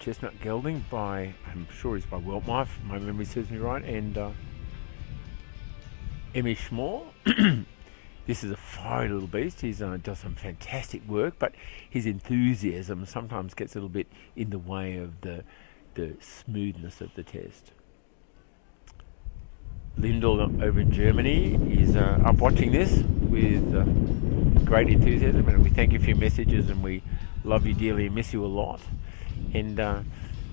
Chestnut Gelding by, I'm sure it's by Weltmeyer, if my memory serves me right, and Emmie Schmul. This is a fiery little beast. He's does some fantastic work, but his enthusiasm sometimes gets a little bit in the way of the smoothness of the test. Lindell over in Germany is up watching this with great enthusiasm, and we thank you for your messages, and we love you dearly and miss you a lot. And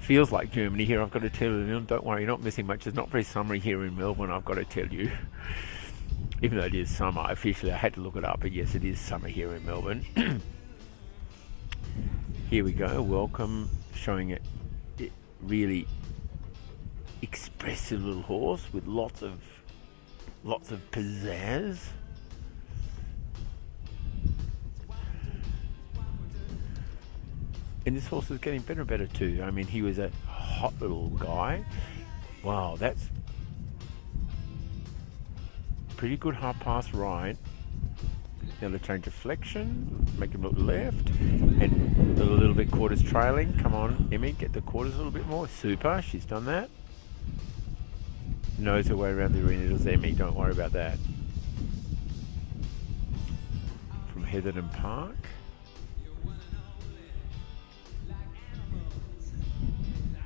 feels like Germany here, I've got to tell you. Don't worry, you're not missing much. It's not very summery here in Melbourne, I've got to tell you. Even though it is summer, officially I had to look it up, but yes, it is summer here in Melbourne. Here we go, welcome, showing it really expressive little horse with lots of pizzazz. And this horse is getting better and better too. I mean, he was a hot little guy. Wow, that's pretty good half pass right. Now the change of flexion, make him look left, and a little bit quarters trailing. Come on, Emmie, get the quarters a little bit more. Super, she's done that. Knows her way around the arena, does Emmie, don't worry about that. From Heatherton Park.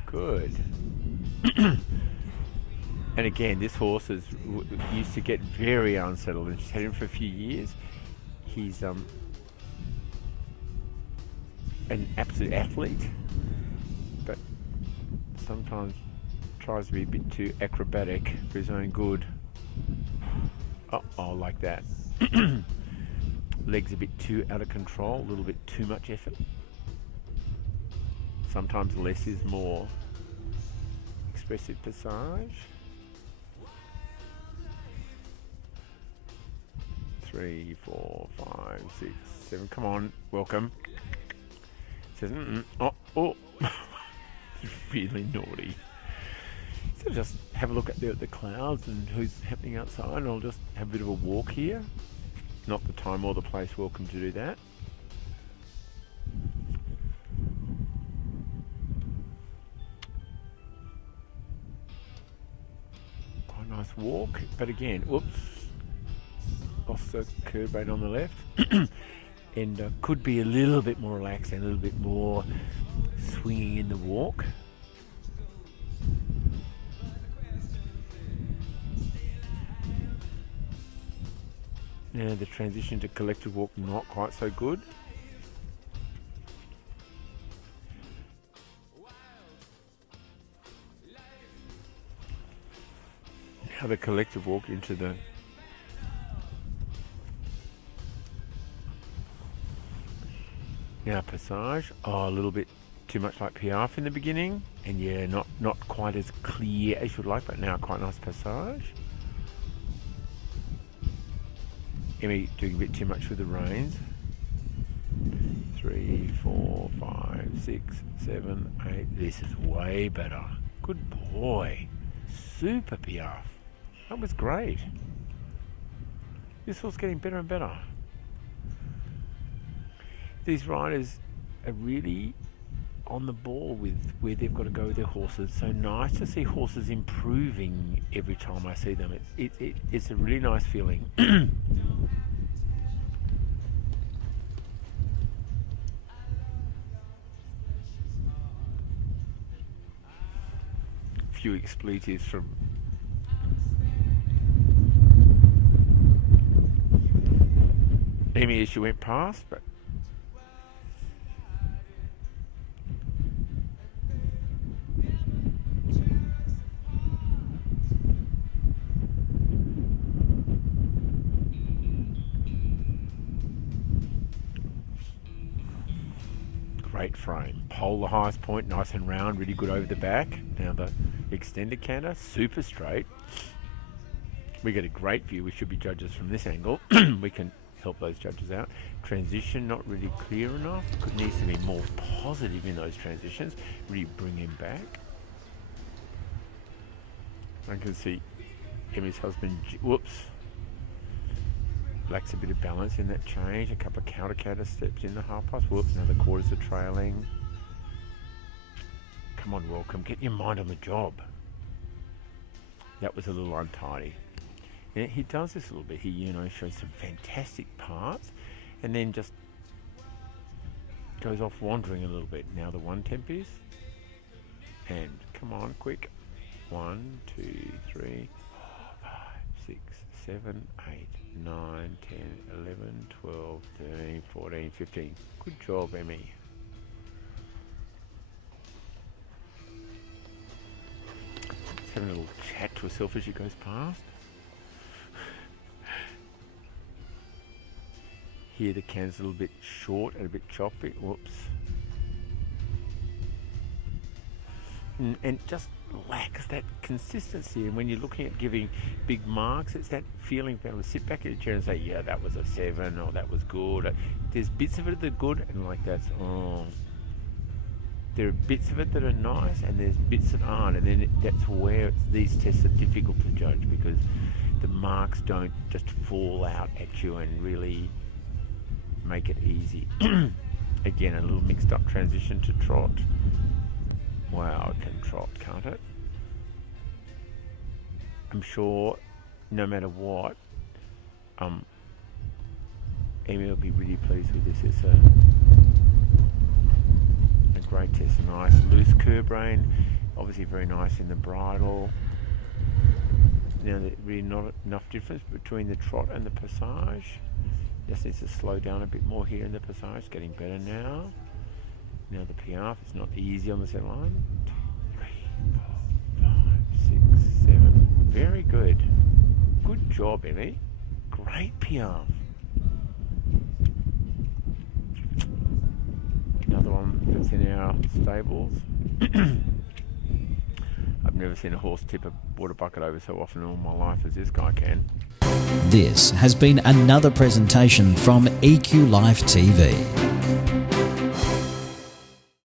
Good. And again, this horse is used to get very unsettled, and she's had him for a few years. He's an absolute athlete, but sometimes tries to be a bit too acrobatic for his own good. Oh, like that. Legs a bit too out of control, a little bit too much effort. Sometimes less is more. Expressive passage. 3, 4, 5, 6, 7. Come on, welcome. Says, oh, really naughty. So just have a look at the clouds and who's happening outside, and I'll just have a bit of a walk here. Not the time or the place, welcome to do that. Quite a nice walk, but again, whoops. Lost the curb rate on the left. And could be a little bit more relaxed and a little bit more swinging in the walk. Now the transition to collected walk, not quite so good. Now the collective walk into the now passage. Oh, a little bit too much like Piaf in the beginning, and yeah, not quite as clear as you'd like, but now quite nice passage. Emmie doing a bit too much with the reins. 3, 4, 5, 6, 7, 8. This is way better. Good boy. Super Piaf. That was great. This was getting better and better. These riders are really on the ball with where they've got to go with their horses. So nice to see horses improving every time I see them. It's a really nice feeling. Few expletives from Emmie as she went past, but great frame. Pole the highest point, nice and round, really good over the back. Now the extended canter, super straight. We get a great view. We should be judges from this angle. We can help those judges out. Transition not really clear enough. Needs to be more positive in those transitions. Really bring him back. I can see Emmie's husband, whoops, lacks a bit of balance in that change. A couple of counter steps in the half pass. Whoops, now the quarters are trailing. come on, Welcome, get your mind on the job. That was a little untidy. Yeah, he does this a little bit. He, shows some fantastic parts and then just goes off wandering a little bit. Now the 1 temp is. And come on, quick. 1, 2, 3, 4, 5, 6, 7, 8, 9, 10, 11, 12, 13, 14, 15. Good job, Emmie. Just having a little chat to herself as she goes past. Here the can's a little bit short and a bit choppy. Whoops. And just lacks that consistency. And when you're looking at giving big marks, it's that feeling of being able to sit back in your chair and say, yeah, that was a 7, or that was good. There's bits of it that are good, and like that's, there are bits of it that are nice, and there's bits that aren't. And then that's where these tests are difficult to judge, because the marks don't just fall out at you and really make it easy. Again, a little mixed up transition to trot. Wow, it can trot, can't it? I'm sure no matter what, Emmie will be really pleased with this. It's a great test. Nice loose curb rein, obviously very nice in the bridle. Now there's really not enough difference between the trot and the passage. Just needs to slow down a bit more here in the passage. Getting better now. Now the piaffe, it's not easy on the set line. 2, 3, 4, 5, 6, 7. Very good. Good job, Emmie. Great piaffe. Another one that's in our stables. I've never seen a horse tip a water bucket over so often in all my life as this guy can. This has been another presentation from EQ Life TV.